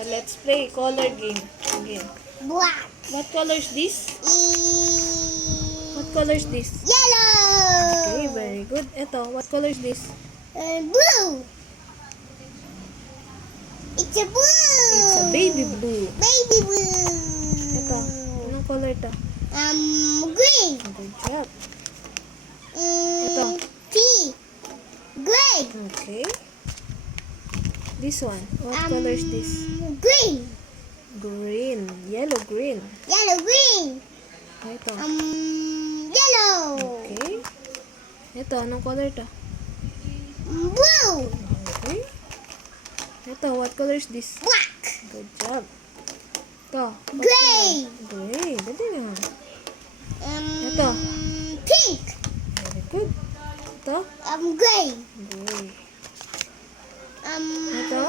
Let's play color game again. Black. What color is this? What color is this? Yellow. Okay, very good. Ito, what color is this? Blue. It's a blue. It's a baby blue. Baby blue. Ito, anong color ito? Green. Good job. Ito. Pea. Green. Okay. This one, what color is this? Green. Green. Yellow, green. Yellow. Green. Ito. Yellow. Okay. Ito, anong color ito? Blue. Okay. Ito, what color is this? Black. Good job. Ito. what Gray. color? Gray. Dali naman. Ito. Pink. Very good. Ito. Gray. Gray. Ito.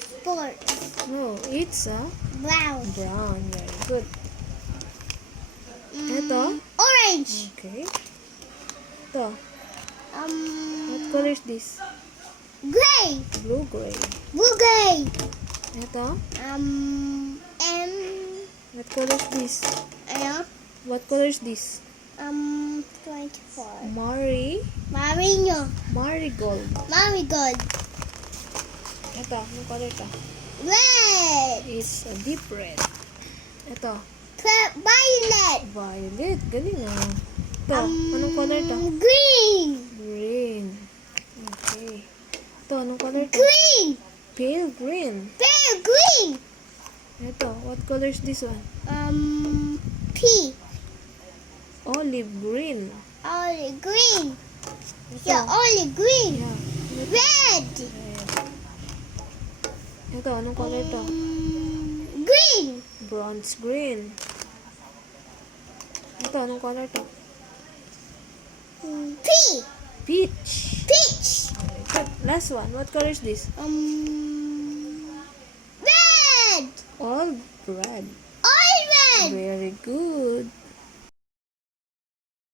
Sports. No, it's a Brown. brown. Very good. Ito. Orange. Okay. Ito. What Um, color is this? Gray. Blue, gray. Blue gray. Ito. And What color is this? ano? What color is this? 24. Marigold. Marigold. Ito, anong color ito? Red. It's a deep red. Ito, Violet. violet. Galing ah. Ito, anong color ito? Green. Green. Okay. Ito, anong color ito? Green. Pale green. Pale green. Ito, what color is this one? Pea. Olive green. Olive green. Ito. Yeah, olive green. Yeah. Red. Red. Ito, anong color ito? Green. Bronze green. Ito, anong color ito? Pea. Peach. Peach. Very good. Last one, what color is this? Red. All red. All red. Very good.